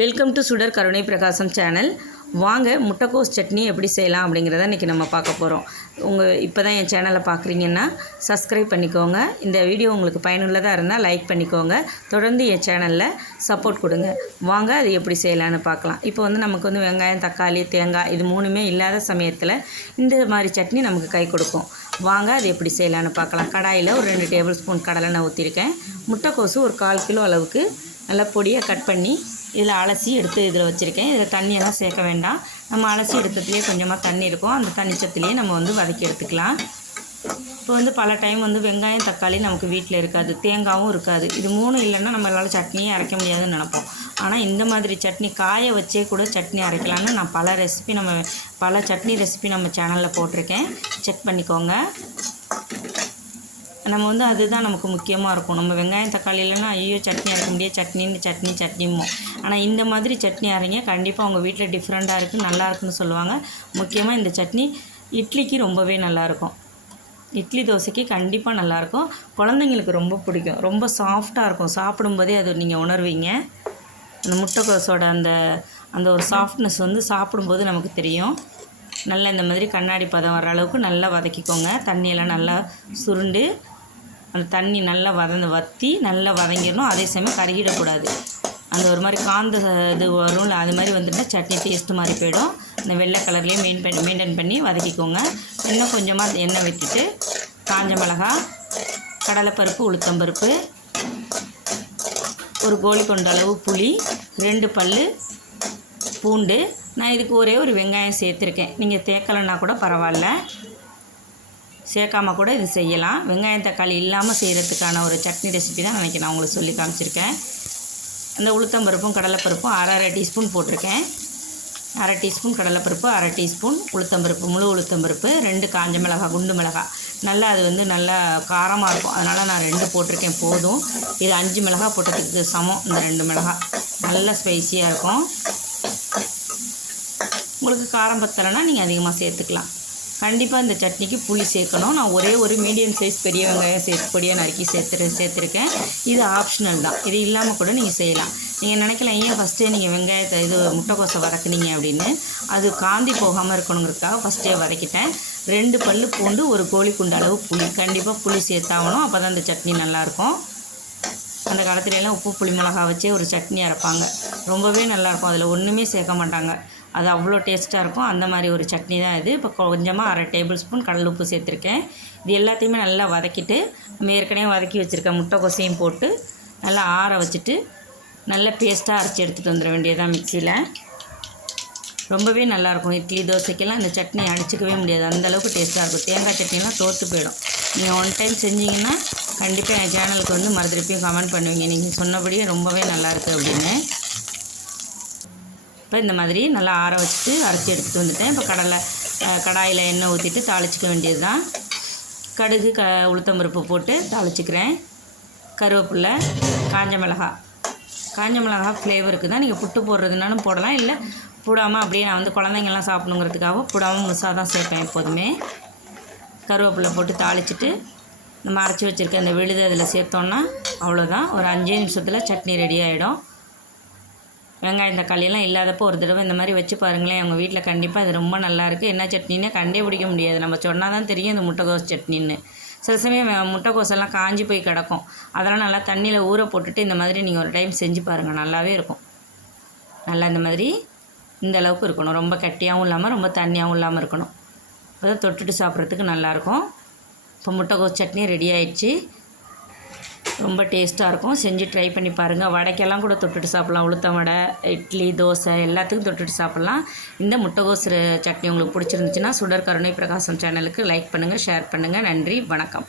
Welcome to சுடர் கருணை பிரகாசம் சேனல். வாங்க முட்டைக்கோஸ் சட்னி எப்படி செய்யலாம் அப்படிங்கிறத இன்றைக்கி நம்ம பார்க்க போகிறோம். இப்போ தான் என் சேனலை பார்க்குறீங்கன்னா சப்ஸ்கிரைப் பண்ணிக்கோங்க. இந்த வீடியோ உங்களுக்கு பயனுள்ளதாக இருந்தால் லைக் பண்ணிக்கோங்க. தொடர்ந்து என் சேனலில் சப்போர்ட் கொடுங்க. வாங்க அது எப்படி செய்யலான்னு பார்க்கலாம். இப்போ நமக்கு வெங்காயம், தக்காளி, தேங்காய் இது மூணுமே இல்லாத சமயத்தில் இந்த மாதிரி சட்னி நமக்கு கை கொடுக்கும். வாங்க அது எப்படி செய்யலான்னு பார்க்கலாம். கடாயில் ஒரு 2 டேபிள் ஸ்பூன் கடலை ஊற்றிருக்கேன். முட்டைக்கோசு ஒரு 1/4 கிலோ அளவுக்கு நல்லா பொடியாக கட் பண்ணி இதில் அலசி எடுத்து இதில் வச்சுருக்கேன். இதில் தண்ணியெல்லாம் சேர்க்க வேண்டாம். நம்ம அலசி எடுத்ததுலேயே கொஞ்சமாக தண்ணி இருக்கும். அந்த தண்ணிச்சத்துலேயே நம்ம வதக்கி எடுத்துக்கலாம். இப்போ பல டைம் வெங்காயம், தக்காளி நமக்கு வீட்டில் இருக்காது, தேங்காயும் இருக்காது. இது 3 இல்லைன்னா நம்மளால் சட்னியே அரைக்க முடியாதுன்னு நினைப்போம். ஆனால் இந்த மாதிரி சட்னி காய வச்சே கூட சட்னி அரைக்கலான்னு நான் பல சட்னி ரெசிபி நம்ம சேனலில் போட்டிருக்கேன். செக் பண்ணிக்கோங்க. நம்ம அதுதான் நமக்கு முக்கியமாக இருக்கும். நம்ம வெங்காயம், தக்காளி இல்லைன்னா ஐயோ சட்னி அரைக்க முடியாது, சட்னிமோ. ஆனால் இந்த மாதிரி சட்னி அரைங்க, கண்டிப்பாக உங்கள் வீட்டில் டிஃப்ரெண்ட்டாக இருக்குது, நல்லாயிருக்குன்னு சொல்லுவாங்க. முக்கியமாக இந்த சட்னி இட்லிக்கு ரொம்பவே நல்லாயிருக்கும். இட்லி, தோசைக்கு கண்டிப்பாக நல்லாயிருக்கும். குழந்தைங்களுக்கு ரொம்ப பிடிக்கும். ரொம்ப சாஃப்டாக இருக்கும். சாப்பிடும்போதே அது நீங்கள் உணர்வீங்க. அந்த முட்டைக்கோஸோட அந்த ஒரு சாஃப்ட்னஸ் சாப்பிடும்போது நமக்கு தெரியும். நல்லா இந்த மாதிரி கண்ணாடி பதம் வர அளவுக்கு நல்லா வதக்கிக்கோங்க. தண்ணியெல்லாம் நல்லா சுருண்டு அந்த தண்ணி நல்லா வற்றி நல்லா வதங்கிடணும். அதே சமயம் கருகிடக்கூடாது. அந்த ஒரு மாதிரி காந்த இது வரும்ல, அது மாதிரி வந்துட்டால் சட்னி டேஸ்ட்டு மாதிரி போயிடும். அந்த வெள்ளை கலர்லேயே மெயின்டைன் பண்ணி வதக்கிக்கோங்க. இன்னும் கொஞ்சமாக எண்ணெய் விட்டுட்டு காஞ்ச மிளகாய், கடலைப்பருப்பு, உளுத்தம்பருப்பு, ஒரு கோழி கொண்ட அளவு புளி, 2 பல் பூண்டு, நான் இதுக்கு ஒரே ஒரு வெங்காயம் சேர்த்துருக்கேன். நீங்கள் தேக்கலைன்னா கூட பரவாயில்ல, சேர்க்காமல் கூட இது செய்யலாம். வெங்காயம், தக்காளி இல்லாமல் செய்கிறதுக்கான ஒரு சட்னி ரெசிபி தான் நான் உங்களுக்கு சொல்லி காமிச்சிருக்கேன். அந்த உளுத்தம்பருப்பும் கடலைப்பருப்பும் அரை டீஸ்பூன் போட்டிருக்கேன். 1/2 டீஸ்பூன் கடலைப்பருப்பு, 1/2 டீஸ்பூன் உளுத்தம்பருப்பு, முழு உளுத்தம்பருப்பு, 2 காஞ்ச மிளகாய், குண்டு மிளகாய். நல்லா அது நல்லா காரமாக இருக்கும். அதனால் நான் 2 போட்டிருக்கேன், போதும். இது 5 மிளகாய் போட்டதுக்கு சமம். இந்த 2 மிளகாய் நல்லா ஸ்பைஸியாக இருக்கும். உங்களுக்கு காரம் பத்தலைன்னா நீங்கள் அதிகமாக சேர்த்துக்கலாம். கண்டிப்பாக இந்த சட்னிக்கு புளி சேர்க்கணும். நான் ஒரே ஒரு மீடியம் சைஸ் பெரிய வெங்காயம் பொடியாக நறுக்கி சேர்த்துருக்கேன். இது ஆப்ஷனல் தான். இது இல்லாமல் கூட நீங்கள் செய்யலாம். நீங்கள் நினைக்கலாம் ஏன் ஃபஸ்ட்டே நீங்கள் வெங்காயத்தை முட்டைக்கோஸை வதக்குனீங்க அப்படின்னு. அது காந்தி போகாமல் இருக்கணுங்கிறதுக்காக ஃபஸ்ட்டே வதக்கிட்டேன். 2 பல் பூண்டு, ஒரு கோழி குண்டு அளவு புளி. கண்டிப்பாக புளி சேர்த்தாகணும். அப்போ தான் இந்த சட்னி நல்லாயிருக்கும். அந்த காலத்துலலாம் உப்பு புளி மிளகா வச்சே ஒரு சட்னி அரைப்பாங்க. ரொம்பவே நல்லாயிருக்கும். அதில் ஒன்றுமே சேர்க்க மாட்டாங்க. அது அவ்வளோ டேஸ்ட்டாக இருக்கும். அந்த மாதிரி ஒரு சட்னி தான் இது. இப்போ கொஞ்சமாக 1/2 டேபிள் ஸ்பூன் கடல் உப்பு சேர்த்துருக்கேன். இது எல்லாத்தையுமே நல்லா வதக்கிட்டு நம்ம ஏற்கனவே வதக்கி வச்சுருக்க முட்டைக்கோசையும் போட்டு நல்லா ஆற வச்சுட்டு நல்லா பேஸ்ட்டாக அரைச்சி எடுத்துகிட்டு வந்துட வேண்டியதான் மிக்சியில். ரொம்பவே நல்லாயிருக்கும். இட்லி, தோசைக்கெல்லாம் இந்த சட்னி அடிச்சிக்கவே முடியாது, அந்தளவுக்கு டேஸ்ட்டாக இருக்கும். தேங்காய் சட்னிலாம் தோற்று போயிடும். நீங்கள் 1 டைம் செஞ்சிங்கன்னா கண்டிப்பாக என் சேனலுக்கு மறுதிருப்பியும் கமெண்ட் பண்ணுவீங்க, நீங்கள் சொன்னபடியே ரொம்பவே நல்லாயிருக்கு அப்படின்னு. இப்போ இந்த மாதிரி நல்லா ஆற வச்சுட்டு அரைச்சி எடுத்துகிட்டு வந்துட்டேன். இப்போ கடாயில் எண்ணெய் ஊற்றிட்டு தாளிச்சிக்க வேண்டியது தான். கடுகு, உளுத்தம்பருப்பு போட்டு தாளிச்சிக்கிறேன். கருவேப்பிலை, காஞ்ச மிளகாய் ஃப்ளேவருக்கு தான். நீங்கள் புட்டு போடுறதுனாலும் போடலாம், இல்லை போடாமல் அப்படியே நான் குழந்தைங்கள்லாம் சாப்பிடணுங்கிறதுக்காக போடாமல் முழுசாக தான் சேர்ப்பேன் எப்போதுமே. கருவேப்பிலை போட்டு தாளிச்சிட்டு நம்ம அரைச்சி வச்சுருக்க அந்த விழுது அதில் சேர்த்தோன்னா அவ்வளோதான். ஒரு 5 நிமிஷத்தில் சட்னி ரெடி ஆகிடும். வெங்காயம், தக்காளியெல்லாம் இல்லாதப்போ ஒரு தடவை இந்த மாதிரி வச்சு பாருங்களேன். அவங்க வீட்டில் கண்டிப்பாக இது ரொம்ப நல்லாயிருக்கு. என்ன சட்னின்னு கண்டே பிடிக்க முடியாது. நம்ம சொன்னால் தான் தெரியும் இந்த முட்டைக்கோஸ் சட்னின்னு. சில சமயம் முட்டைக்கோசெல்லாம் காஞ்சி போய் கிடக்கும். அதெல்லாம் நல்லா தண்ணியில் ஊற போட்டுட்டு இந்த மாதிரி நீங்கள் ஒரு டைம் செஞ்சு பாருங்கள், நல்லாவே இருக்கும். நல்லா இந்த மாதிரி இந்த அளவுக்கு இருக்கணும். ரொம்ப கட்டியாகவும் இல்லாமல் ரொம்ப தண்ணியாகவும் இல்லாமல் இருக்கணும். அப்போ தான் தொட்டுட்டு சாப்பிட்றதுக்கு நல்லாயிருக்கும். இப்போ முட்டைக்கோஸ் சட்னி ரெடி ஆகிடுச்சு. ரொம்ப டேஸ்ட்டாக இருக்கும். செஞ்சு ட்ரை பண்ணி பாருங்கள். வடைக்கெல்லாம் கூட தொட்டுட்டு சாப்பிட்லாம். உளுத்தம் வடை, இட்லி, தோசை எல்லாத்துக்கும் தொட்டுட்டு சாப்பிட்லாம். இந்த முட்டைக்கோஸ் சட்னி உங்களுக்கு பிடிச்சிருந்துச்சுன்னா சுடர் கருணை பிரகாசம் சேனலுக்கு லைக் பண்ணுங்கள், ஷேர் பண்ணுங்கள். நன்றி, வணக்கம்.